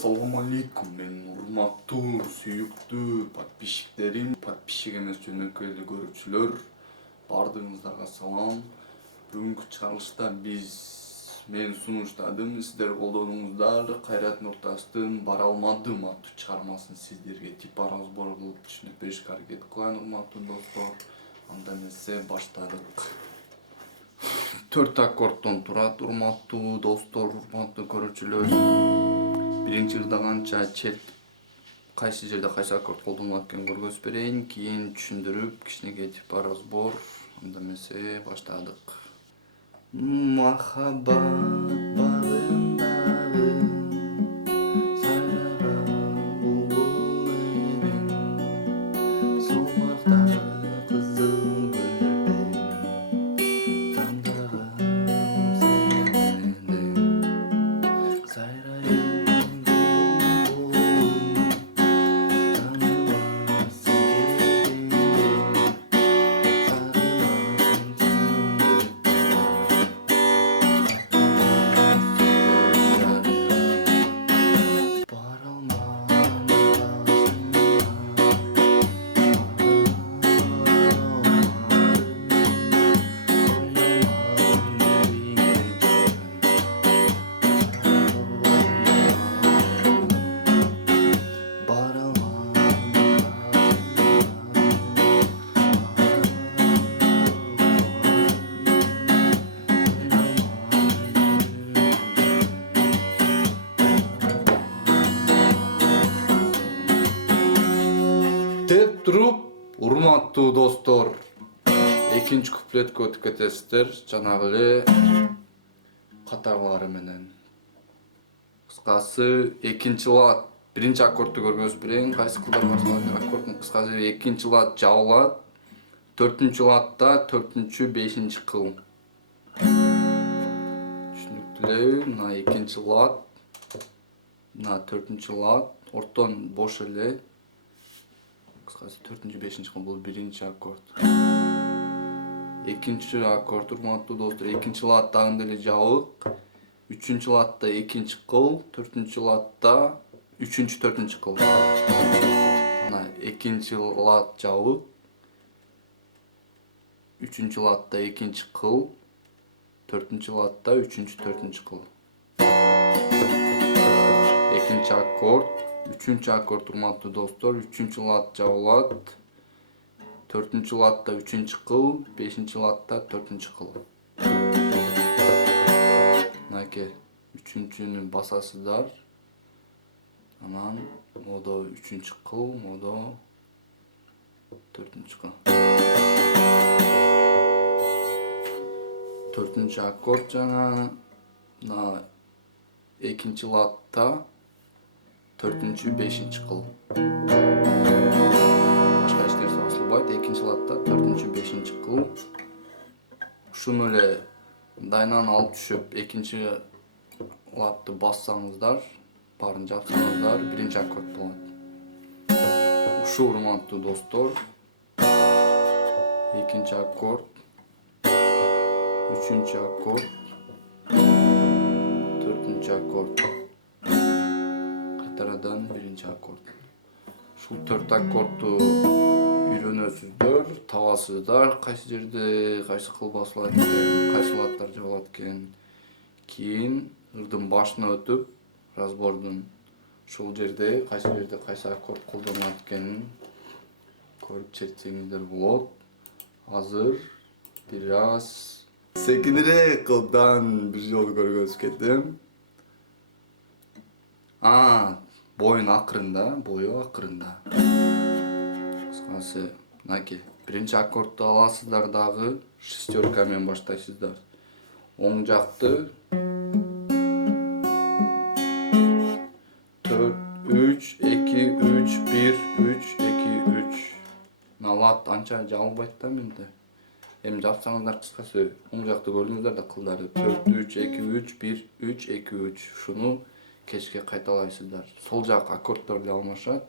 Assalamu алейкум, мен урматтуу, сүйүктүү подписчиктерим, подписчик эмес жөнөкөй эле көрүүчүлөр, баардыгыңыздарга салам. Бүгүнкү чыгарылышта мен сунуштадым, сиздер колдонуңуздар. Кайрат Нуртастын «Бара алмадым» аттуу чыгармасын сиздерге типа разбор кылып түшүнүп беришке аракет кылайын, урматтуу достор. Анда эмесе баштадык. 4 аккордтон турат, урматтуу достор, урматтуу көрүүчүлөр. Биринчи ырда канча чет кайсы жерде кайсы аккорд колдонулат экенин көргөзүп берейин, кийин түшүндүрүп кичинекей типа разбор. Анда эмесе баштадык. Махаббат багындагы сайраган булбул эрең, сулмактагы кызыл гүлдөрдөн тамдаган сен сайрайын булбул, танымасың келгенде, деп туруп, урматтуу достор, экинчи куплетке өтүп кетесиздер, жанагы эле катарлары менен. Кыскасы, экинчи лад, биринчи аккордду көргөзүп берейин, кайсы кылдар башталат. Аккорддун кыскасы экинчи лад жабылат, 4-чү ладда 4-5-чи кыл. Түшүнүктүүбү? Мына экинчи лад, мына 4-чү лад, ортон бош эле. Кыскасы 4-5-чи кыл, бул биринчи аккорд. Экинчи аккорд, урматтуу достор, экинчи лад дагы эле жабык. 3-чү ладда 2-чи кыл, 4-чү ладда 3-чү 4-чү кыл. Мына экинчи лад жабык. 3-чү ладда 2-чи кыл, 4-чү ладда 3-чү 4-чү кыл. Экинчи аккорд. 3-чү аккорд, урматтуу достор, 3-чү лад жабылат, 4-чү ладда 3-чү кыл, 5-чи ладда 4-чү кыл. Мынакей 3-чүнү басасыздар. Анан модо 3-чү кыл, модо 4-чү кыл. 4-чү аккорд жана мына экинчи ладда 4-чү 5-чи кыл. Башка эч нерсе басылбайт. Экинчи ладда 4-чү 5-чи кыл. Ушуну эле дайнаны алып түшүп, экинчи ладды бассаңыздар, баарын жапсаңыздар, биринчи аккорд болот. Ушу, урматтуу достор, экинчи аккорд, 3-чү аккорд, 4-чү аккорд. Кайтарадан биринчи аккорд. Ушул 4 аккордду үйрөнөсүздөр, табасыздар, кайсы жерде кайсы кыл басылат экен, кайсы ладдар жабылат экен. Кийин ырдын башына өтүп, разбордун ушул жерде кайсы аккорд колдонулат экенин көрүп чечсеңиздер болот. Азыр бир аз секинирээк кылдан бир жолу көргөзүп кетем. Бою акырында. Кыскасы, мынакей, биринчи аккордду аласыздар дагы, шестерка менен баштайсыздар. Оң жакты 4, 3, 2, 3, 1, 3, 2, 3. Мына лад анча жабылбайт да менде. Эми жапсаңыздар, кыскасы, оң жакты көрдүңүздөр да кылдарды. 4, 3, 2, 3, 1, 3, 2, 3. Ушуну кечке кайталайсыздар. Сол жак аккорддор эле алмашат.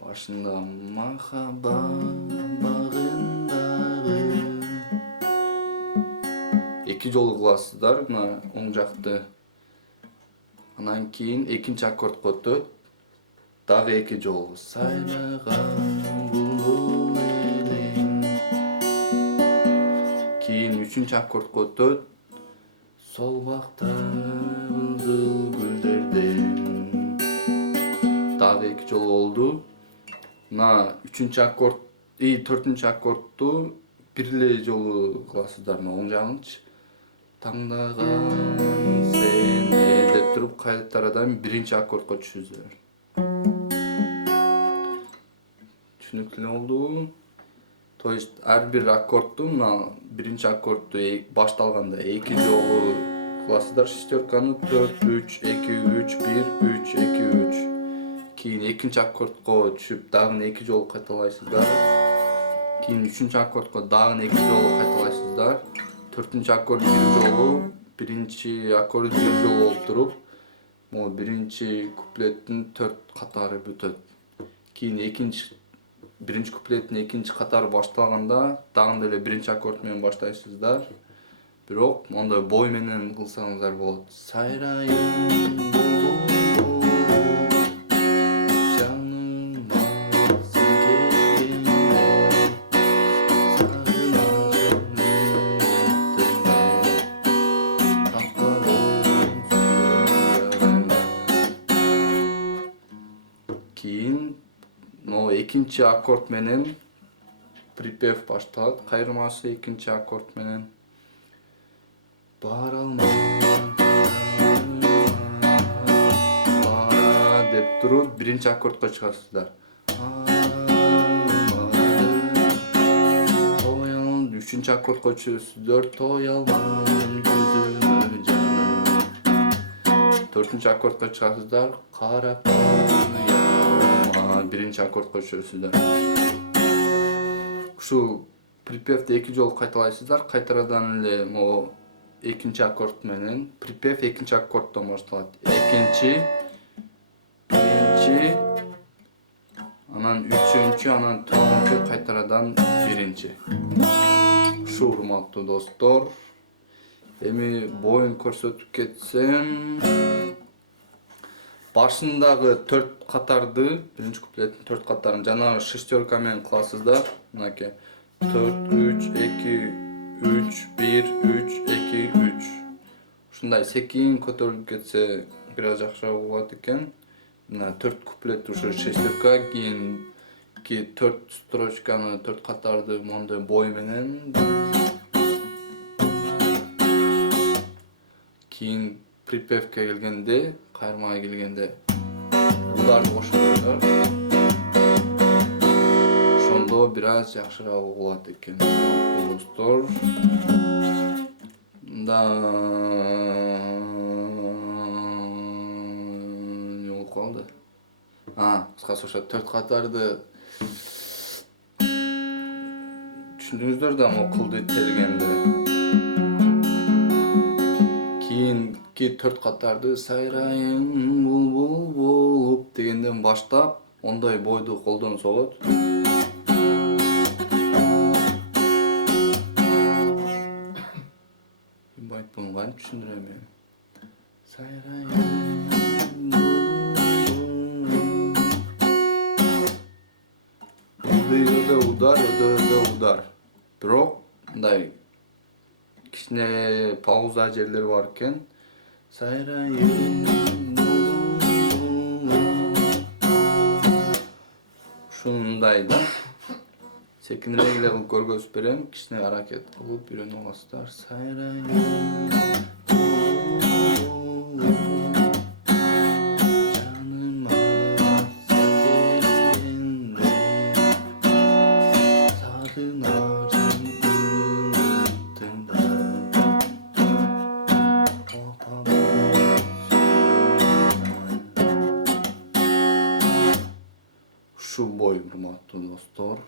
Башында махаббат багындагы. Эки жолу кыласыздар. Мына оң жакты Анан кийин экинчи аккордко өтөт. Дагы 2 жолу сайраган булбул элең. Кийин 3-чү аккордко өтөт. Сол бакта кызыл гүлдерден. Дагы 2 жолу болду. Мына 3-чү аккорд, 4-чү аккордту бир эле жолу кыласыздар, оң жагынчы. Таңдаган сен деп туруп кайтарадан 1-чи аккордко түшүрүздөр. Түшүнүктүү болдубу? То есть ар бир аккордту, мына 1-чи аккордту башталганда 2 жолу кыласыздар шестерканы, 4-3-2-3-1-3-2-3. Кийин 2-чи аккордко түшүп дагы 2 жолу кайталайсыздар. Кийин 3-чү аккордко дагы 2 жолу кайталайсыздар. 4-чү аккорд 1 жолу, 1-чи аккорд 1 жолу болуп туруп, могу 1-чи куплеттин 4 катары бүтөт. Кийин 1-чи куплеттин 2-чи катары башталганда дагы эле 1-чи аккорд менен баштайсыздар. Бирок мондой бой менен кылсаңыздар болот. Сайрайын кийин но 2-чи аккорд менен припев башталат. Кайрмасы 2-чи аккорд менен. Бара деп туруп 1-чи аккордко чыгасыздар. 3-чү аккордко түшөсүздөр. Той алман көзүмө жаным. 4-чү аккордко чыгасыздар. Карап 1-чи аккордко түшөсүздөр. Ушул припевди 2 жолу кайталайсыздар. Кайтарадан эле могу 2-чи аккорд менен припев 2-чи аккорддон башталат. 2-чи, 1-чи, анан 3-чү, анан 4-чү, кайтарадан 1-чи. Ушул урматтуу достор. Эми боюн көрсөтүп кетсем, башындагы 4 катарды, 1-чи куплеттин 4 катарын жанагы шестерка менен кыласыздар. Мынакей 4-3-2-3-1-3-2-3. Ушундай секин көтөрүлүп кетсе бир аз жакшыраак болот экен. Мына 4 куплет ушу шестерка, кийин 4 строчканы 4 катарды мондой бой менен. Кийин припевке келгенде, кайрмага келгенде ударды кошосуздар. Ошондо бир аз жакшыраак болот экен, достор. Да не болуп калды? Кыскасы ошо 4 катарды түшүндүңүздөр да, могу кылды тергенди. Кийинки 4 катарды сайрайын булбул болуп дегенден баштап, ондой бойду колдонсо болот. Буну кантип түшүндүрөм мен? Сайрайын өдө удар. Бирок мындай кичине пауза жерлер бар экен. Сайрайын ушундай да. Секинирээк эле кылып көргөзүп берем. Кичине аракет кылып үйрөнүп аласыздар. Сайрайын ушул бой, урматтуу достор.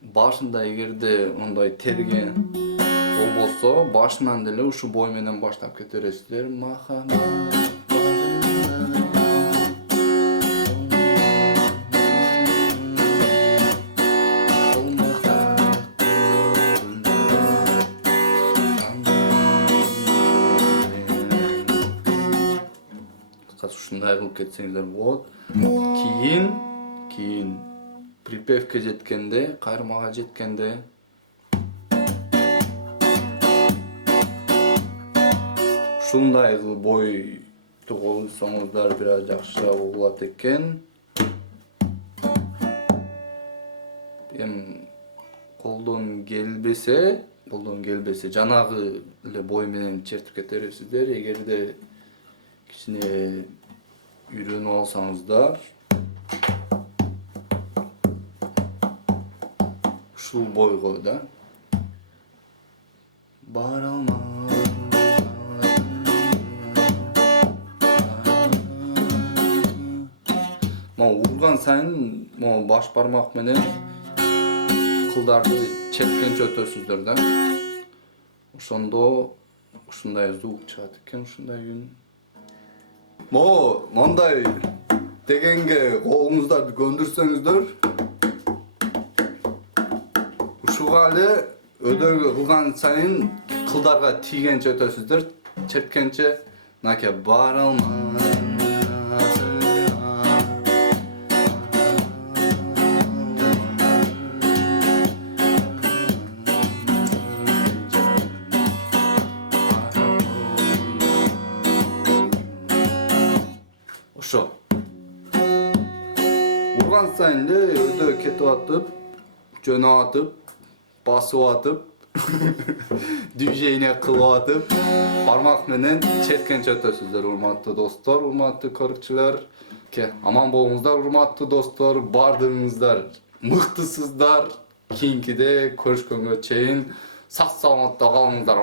Башында эгерде мындай терген болбосо, башынан деле ушу бой менен баштап кете бересиздер. казыр ушундай кылып кетсеңиздер болот. Кийин припевке жеткенде, кайрмага жеткенде ушундай кылып бойду койсоңуздар бир аз жакшыраак угулат экен. Эми колдон келбесе жанагы эле бой менен чертип кете бересиздер. Эгерде кичине үйрөнүп алсаңыздар, ушул бойго да бара алмам. Могу урган сайын могу баш бармак менен кылдарды чепкенче өтөсүздөр да. Ошондо ушундай звук чыгат экен, ушундай үн. Мондай дегенге колуңуздарды көндүрсөңүздөр, ушуга эле өдөгө кылган сайын кылдарга тийгенче өтөсүздөр, чепкенче наке бара алмам. Ошо. Урган сайын эле өдө кетип атып, жөнөп атып, басып атып, движение кылып атып, бармак менен четкенче өтөсүздөр, урматтуу достор, урматтуу көрүүчүлөр. Аман болуңуздар, урматтуу достор, бардыгыңыздар мыктысыздар. Кийинкиде көрүшкөнгө чейин сак саламатта калыңыздар.